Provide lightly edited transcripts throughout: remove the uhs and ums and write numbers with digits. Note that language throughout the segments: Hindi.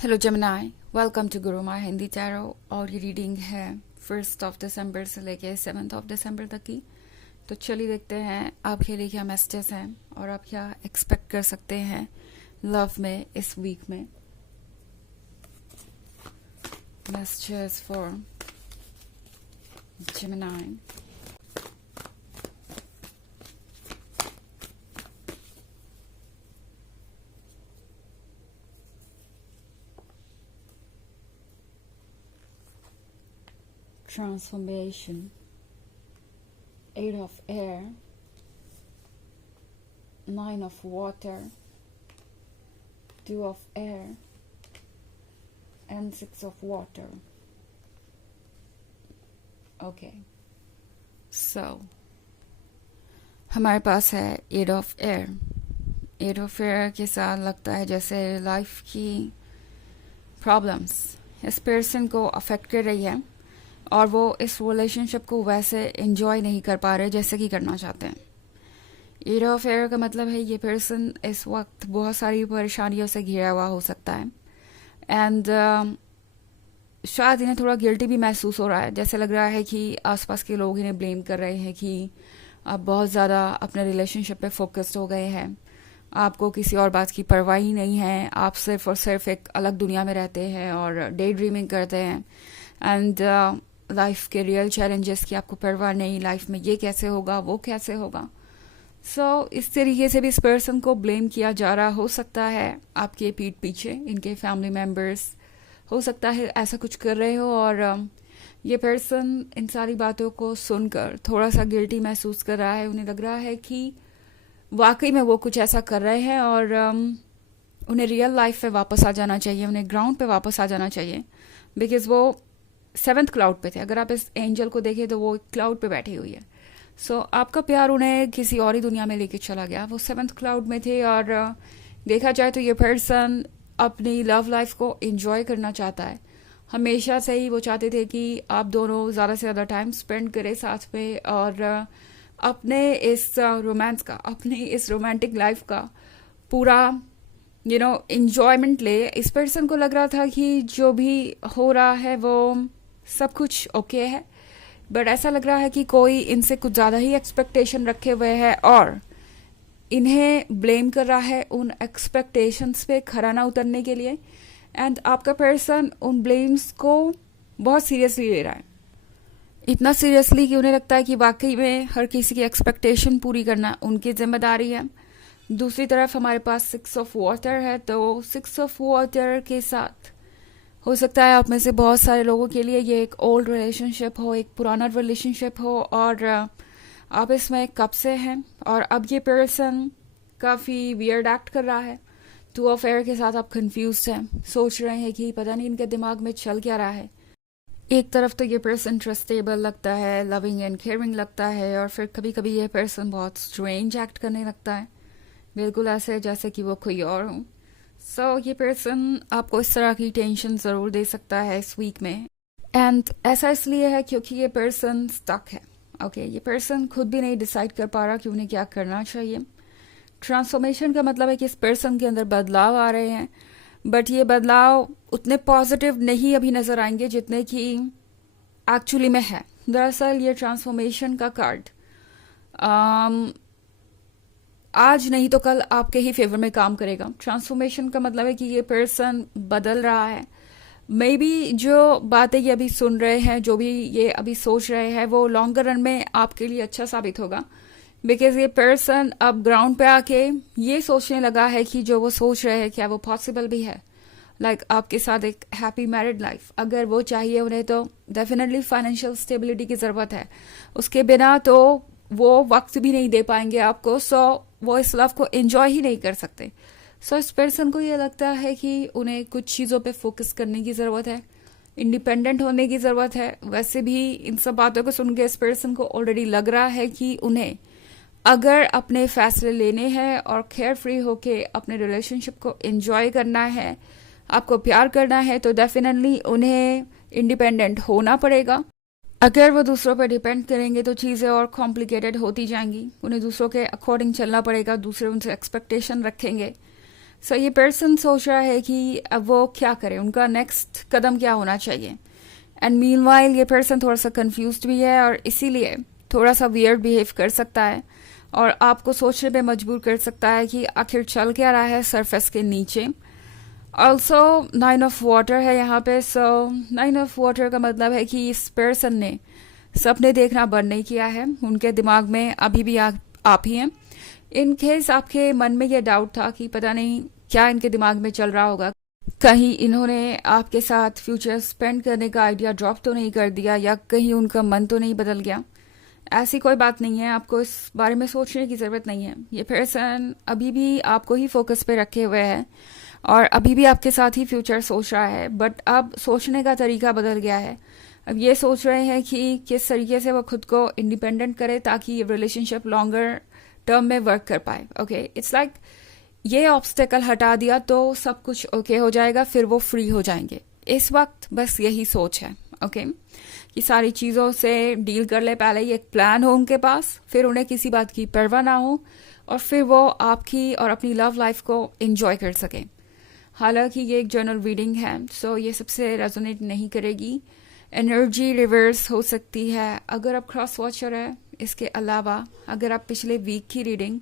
Hello Jamunai, welcome to Guruma Hindi tarot. और ये रीडिंग है 1 दिसंबर से लेके 7 दिसंबर तक की। तो चलिए देखते हैं आपके लिए क्या मैसेजेस हैं और आप क्या एक्सपेक्ट कर सकते हैं लव में इस वीक में। Messages for Jamunai. Transformation, 8 of air, 9 of water, 2 of air and 6 of water. Okay, so हमारे पास है 8 of air। 8 of air के साथ लगता है जैसे लाइफ की प्रॉब्लम्स इस पर्सन को अफेक्ट कर रही है और वो इस रिलेशनशिप को वैसे एंजॉय नहीं कर पा रहे जैसे कि करना चाहते हैं। 8 of air का मतलब है ये पर्सन इस वक्त बहुत सारी परेशानियों से घिरा हुआ हो सकता है एंड शायद इन्हें थोड़ा गिल्टी भी महसूस हो रहा है। जैसे लग रहा है कि आसपास के लोग इन्हें ब्लेम कर रहे हैं कि आप बहुत ज़्यादा अपने रिलेशनशिप पे फोकस्ड हो गए हैं, आपको किसी और बात की परवाह ही नहीं है, आप सिर्फ और सिर्फ एक अलग दुनिया में रहते हैं और डे ड्रीमिंग करते हैं एंड लाइफ के रियल चैलेंजेस की आपको परवाह नहीं, लाइफ में ये कैसे होगा वो कैसे होगा। इस तरीके से भी इस पर्सन को ब्लेम किया जा रहा हो सकता है आपके पीठ पीछे। इनके फैमिली मेम्बर्स हो सकता है ऐसा कुछ कर रहे हो और ये पर्सन इन सारी बातों को सुनकर थोड़ा सा गिल्टी महसूस कर रहा है। उन्हें लग रहा है कि वाकई में वो कुछ ऐसा कर रहे हैं और उन्हें रियल लाइफ पे वापस आ जाना चाहिए, उन्हें ग्राउंड पे वापस आ जाना चाहिए बिकॉज वो 7th क्लाउड पे थे। अगर आप इस एंजल को देखें तो वो क्लाउड पे बैठी हुई है। आपका प्यार उन्हें किसी और ही दुनिया में लेके चला गया। वो 7th क्लाउड में थे और देखा जाए तो ये पर्सन अपनी लव लाइफ को एंजॉय करना चाहता है। हमेशा से ही वो चाहते थे कि आप दोनों ज़्यादा से ज़्यादा टाइम स्पेंड करें साथ में और अपने इस रोमांस का, अपनी इस रोमांटिक लाइफ का पूरा एंजॉयमेंट ले। इस पर्सन को लग रहा था कि जो भी हो रहा है वो सब कुछ ओके है, बट ऐसा लग रहा है कि कोई इनसे कुछ ज़्यादा ही एक्सपेक्टेशन रखे हुए है और इन्हें ब्लेम कर रहा है उन एक्सपेक्टेशंस पे खरा ना उतरने के लिए। एंड आपका पर्सन उन ब्लेम्स को बहुत सीरियसली ले रहा है, इतना सीरियसली कि उन्हें लगता है कि वाकई में हर किसी की एक्सपेक्टेशन पूरी करना उनकी जिम्मेदारी है। दूसरी तरफ हमारे पास 6 of water है, तो 6 of water के साथ हो सकता है आप में से बहुत सारे लोगों के लिए ये एक ओल्ड रिलेशनशिप हो, एक पुराना रिलेशनशिप हो और आप इसमें कब से हैं और अब ये पर्सन काफ़ी वियर्ड एक्ट कर रहा है। 2 of air के साथ आप कंफ्यूज हैं, सोच रहे हैं कि पता नहीं इनके दिमाग में चल क्या रहा है। एक तरफ तो ये पर्सन ट्रस्टेबल लगता है, लविंग एंड केयरिंग लगता है और फिर कभी कभी ये पर्सन बहुत स्ट्रेंज एक्ट करने लगता है, बिल्कुल ऐसे जैसे कि वो कोई और हो। ये पर्सन आपको इस तरह की टेंशन ज़रूर दे सकता है इस वीक में एंड ऐसा इसलिए है क्योंकि ये पर्सन स्टक है। ओके, ये पर्सन खुद भी नहीं डिसाइड कर पा रहा कि उन्हें क्या करना चाहिए। ट्रांसफॉर्मेशन का मतलब है कि इस पर्सन के अंदर बदलाव आ रहे हैं, बट ये बदलाव उतने पॉजिटिव नहीं अभी नज़र आएंगे जितने कि एक्चुअली में है। दरअसल ये ट्रांसफॉर्मेशन का कार्ड आज नहीं तो कल आपके ही फेवर में काम करेगा। ट्रांसफॉर्मेशन का मतलब है कि ये पर्सन बदल रहा है। मे बी जो बातें ये अभी सुन रहे हैं, जो भी ये अभी सोच रहे हैं, वो लॉन्गर रन में आपके लिए अच्छा साबित होगा बिकॉज ये पर्सन अब ग्राउंड पे आके ये सोचने लगा है कि जो वो सोच रहे हैं क्या वो पॉसिबल भी है। लाइक आपके साथ एक हैप्पी मैरिड लाइफ अगर वो चाहिए उन्हें, तो डेफिनेटली फाइनेंशियल स्टेबिलिटी की ज़रूरत है। उसके बिना तो वो वक्त भी नहीं दे पाएंगे आपको, वो इस लव को एंजॉय ही नहीं कर सकते। इस पर्सन को ये लगता है कि उन्हें कुछ चीज़ों पे फोकस करने की ज़रूरत है, इंडिपेंडेंट होने की ज़रूरत है। वैसे भी इन सब बातों को सुन के इस पर्सन को ऑलरेडी लग रहा है कि उन्हें अगर अपने फैसले लेने हैं और केयर फ्री होके अपने रिलेशनशिप को एंजॉय करना है, आपको प्यार करना है, तो डेफिनेटली उन्हें इंडिपेंडेंट होना पड़ेगा। अगर वो दूसरों पर डिपेंड करेंगे तो चीज़ें और कॉम्प्लिकेटेड होती जाएंगी। उन्हें दूसरों के अकॉर्डिंग चलना पड़ेगा, दूसरे उनसे एक्सपेक्टेशन रखेंगे सो ये पर्सन सोच रहा है कि अब वो क्या करे, उनका नेक्स्ट कदम क्या होना चाहिए। एंड मीनवाइल ये पर्सन थोड़ा सा कंफ्यूज्ड भी है और इसीलिए थोड़ा सा वियर्ड बिहेव कर सकता है और आपको सोचने पे मजबूर कर सकता है कि आखिर चल क्या रहा है सरफेस के नीचे। ऑल्सो 9 ऑफ वाटर है यहाँ पे। सो 9 ऑफ वाटर का मतलब है कि इस पर्सन ने सपने देखना बंद नहीं किया है, उनके दिमाग में अभी भी आप ही हैं। इन केस आपके मन में ये डाउट था कि पता नहीं क्या इनके दिमाग में चल रहा होगा, कहीं इन्होंने आपके साथ फ्यूचर स्पेंड करने का आइडिया ड्रॉप तो नहीं कर दिया या कहीं उनका मन तो नहीं बदल गया। ऐसी कोई बात नहीं है, आपको इस बारे में सोचने की ज़रूरत नहीं है। ये पर्सन अभी भी आपको ही फोकस पे रखे हुए है और अभी भी आपके साथ ही फ्यूचर सोच रहा है, बट अब सोचने का तरीका बदल गया है। अब ये सोच रहे हैं कि किस तरीके से वो खुद को इंडिपेंडेंट करे ताकि ये रिलेशनशिप लॉन्गर टर्म में वर्क कर पाए। ओके, इट्स लाइक ये ऑब्स्टेकल हटा दिया तो सब कुछ ओके हो जाएगा, फिर वो फ्री हो जाएंगे। इस वक्त बस यही सोच है। ओके, कि सारी चीज़ों से डील कर ले, पहले ही एक प्लान हो उनके पास, फिर उन्हें किसी बात की परवाह ना हो और फिर वो आपकी और अपनी लव लाइफ को एंजॉय कर सकें। हालांकि ये एक जर्नल रीडिंग है, सो ये सबसे रेजोनेट नहीं करेगी। एनर्जी रिवर्स हो सकती है अगर आप क्रॉस वॉचर है। इसके अलावा अगर आप पिछले वीक की रीडिंग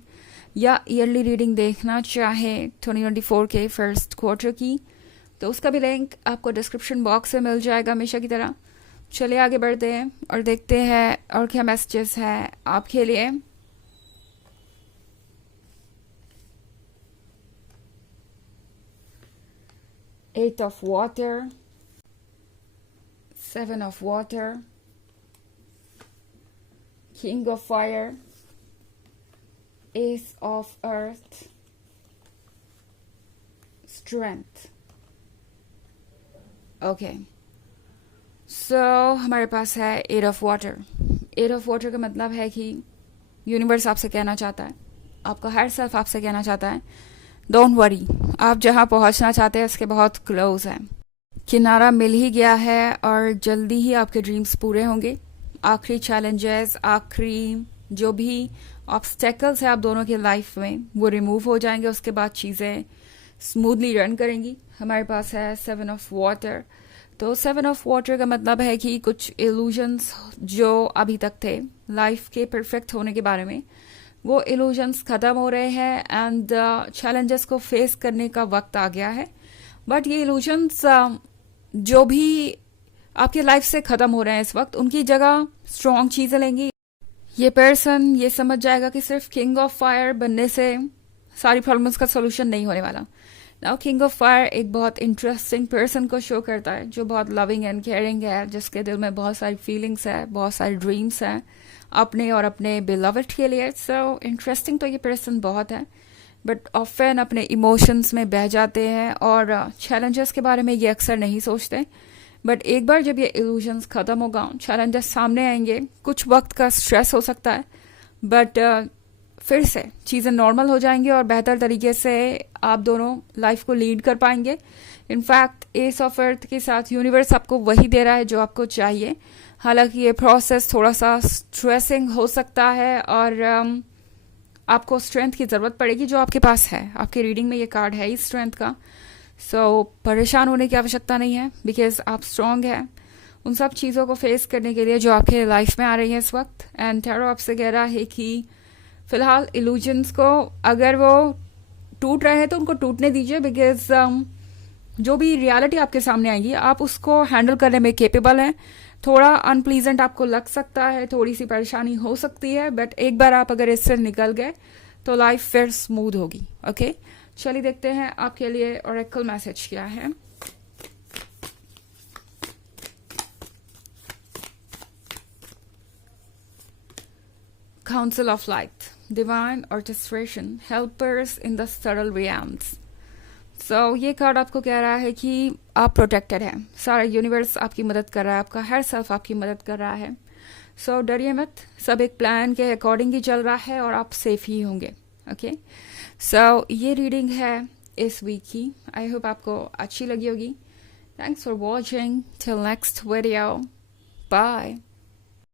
या ईयरली रीडिंग देखना चाहें 2024 के फर्स्ट क्वार्टर की, तो उसका भी लिंक आपको डिस्क्रिप्शन बॉक्स में मिल जाएगा हमेशा की तरह। चलिए आगे बढ़ते हैं और देखते हैं और क्या मैसेजेस हैं आपके लिए। Eight of water, 7 of water, King of fire, Ace of earth, strength. Okay, so हमारे पास है 8 of water। 8 of water का मतलब है कि यूनिवर्स आपसे कहना चाहता है, आपका हर सेल्फ आपसे कहना चाहता है डोंट वरी, आप जहाँ पहुँचना चाहते हैं उसके बहुत क्लोज हैं, किनारा मिल ही गया है और जल्दी ही आपके ड्रीम्स पूरे होंगे। आखिरी चैलेंजेस, आखिरी जो भी ऑब्स्टेकल्स है आप दोनों की लाइफ में वो रिमूव हो जाएंगे, उसके बाद चीज़ें स्मूथली रन करेंगी। हमारे पास है 7 of water। तो 7 of water का मतलब है कि कुछ इल्यूजन्स जो अभी तक थे लाइफ के परफेक्ट होने के बारे में, वो इल्यूजन्स ख़त्म हो रहे हैं एंड चैलेंजेस को फेस करने का वक्त आ गया है। बट ये इल्यूजन्स जो भी आपकी लाइफ से ख़त्म हो रहे हैं इस वक्त, उनकी जगह स्ट्रॉन्ग चीज़ें लेंगी। ये पर्सन ये समझ जाएगा कि सिर्फ किंग ऑफ फायर बनने से सारी प्रॉब्लम्स का सोल्यूशन नहीं होने वाला। नाउ किंग ऑफ फायर एक बहुत इंटरेस्टिंग पर्सन को शो करता है जो बहुत लविंग एंड केयरिंग है, जिसके दिल में बहुत सारी फीलिंग्स है, बहुत सारे ड्रीम्स हैं अपने और अपने बिलवड के लिए। सो इंटरेस्टिंग तो ये पर्सन बहुत है, बट ऑफन अपने इमोशंस में बह जाते हैं और चैलेंजेस के बारे में ये अक्सर नहीं सोचते। बट एक बार जब ये इल्यूजन्स ख़त्म होगा, चैलेंजेस सामने आएंगे, कुछ वक्त का स्ट्रेस हो सकता है, बट फिर से चीज़ें नॉर्मल हो जाएंगी और बेहतर तरीके से आप दोनों लाइफ को लीड कर पाएंगे। इनफैक्ट एस ऑफ अर्थ के साथ यूनिवर्स आपको वही दे रहा है जो आपको चाहिए। हालांकि ये प्रोसेस थोड़ा सा स्ट्रेसिंग हो सकता है और आपको स्ट्रेंथ की ज़रूरत पड़ेगी जो आपके पास है। आपकी रीडिंग में ये कार्ड है ही स्ट्रेंथ का। सो परेशान होने की आवश्यकता नहीं है बिकॉज आप स्ट्रॉन्ग हैं उन सब चीज़ों को फेस करने के लिए जो आपके लाइफ में आ रही है इस वक्त। एंड टैरो आपसे कह रहा है कि फ़िलहाल इल्यूजन्स को अगर वो टूट रहे हैं तो उनको टूटने दीजिए, बिकॉज जो भी रियलिटी आपके सामने आएगी आप उसको हैंडल करने में केपेबल हैं। थोड़ा अनप्लीजेंट आपको लग सकता है, थोड़ी सी परेशानी हो सकती है, बट एक बार आप अगर इससे निकल गए तो लाइफ फिर स्मूथ होगी। ओके, चलिए देखते हैं आपके लिए ओरेकल मैसेज क्या है। Council of light, divine orchestration, helpers in the subtle realms. So ये कार्ड आपको कह रहा है कि आप प्रोटेक्टेड हैं, सारा यूनिवर्स आपकी मदद कर रहा है, आपका हर सेल्फ आपकी मदद कर रहा है। सो डरिए मत, सब एक प्लान के अकॉर्डिंग ही चल रहा है और आप सेफ ही होंगे। ओके, सो ये रीडिंग है इस वीक की। आई होप आपको अच्छी लगी होगी। Thanks for watching, till next video, bye.